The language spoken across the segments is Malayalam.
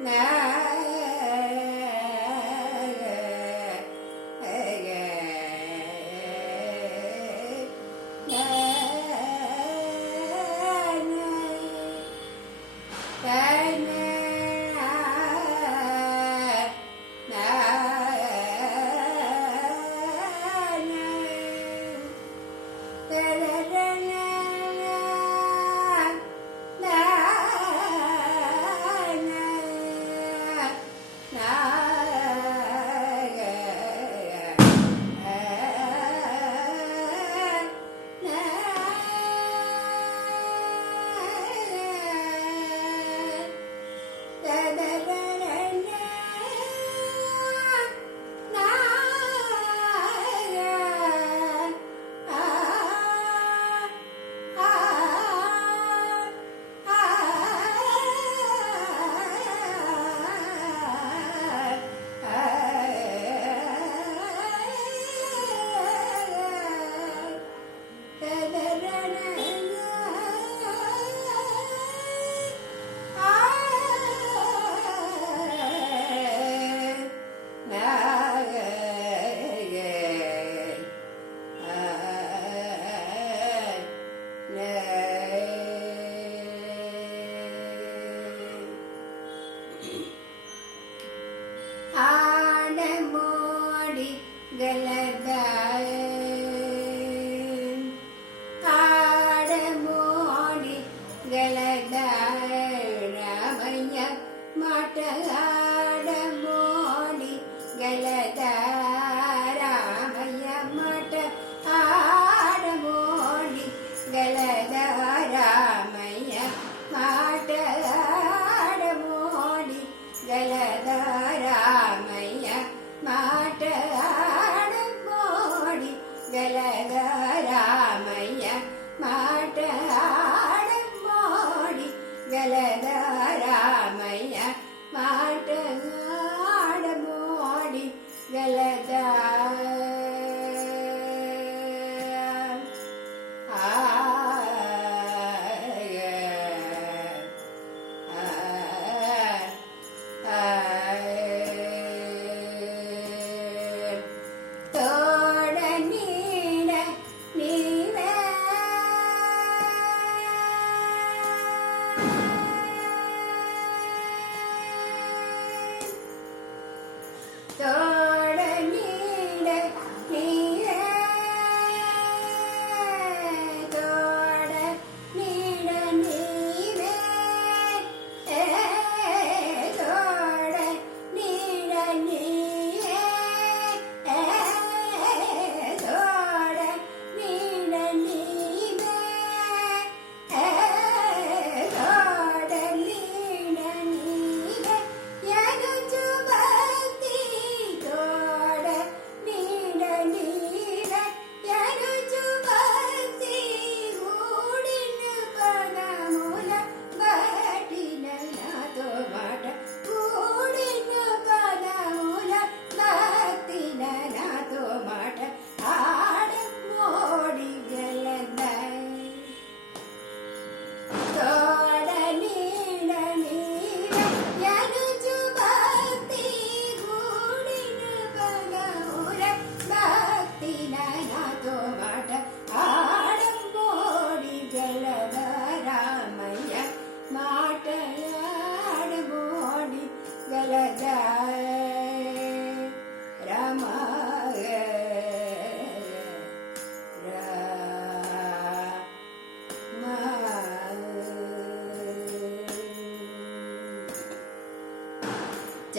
na ಗಲಗಾಯ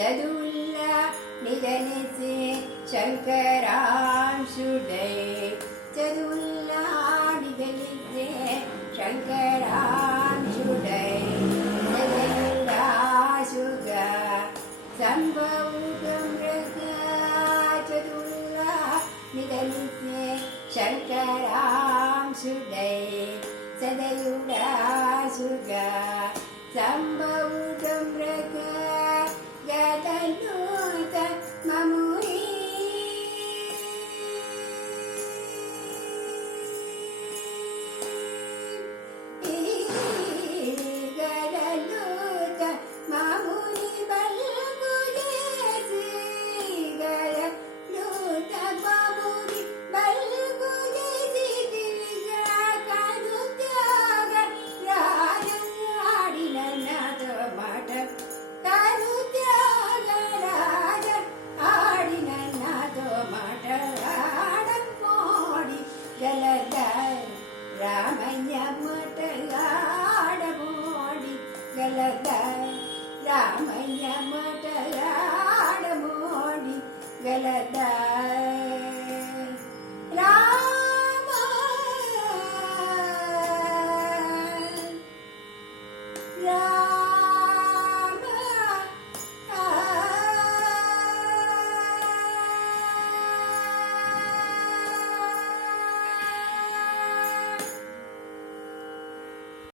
ചതുല്ല നിജനിസ് ശങ്കരാംശുടേ. ചതുല്ല നിജനിസ് ശങ്കരാംശുടേ ചതുല്ലാശുക സംഭവമൃത ചതുല്ല നിജനിസ് ശങ്കരാംശുടേ. ചതയുടാശുക സംഭവം గలదాయ్ రామయ్య మటలాడమోడి గలదాయ్ రామయ్య మటలాడమోడి గలదాయ్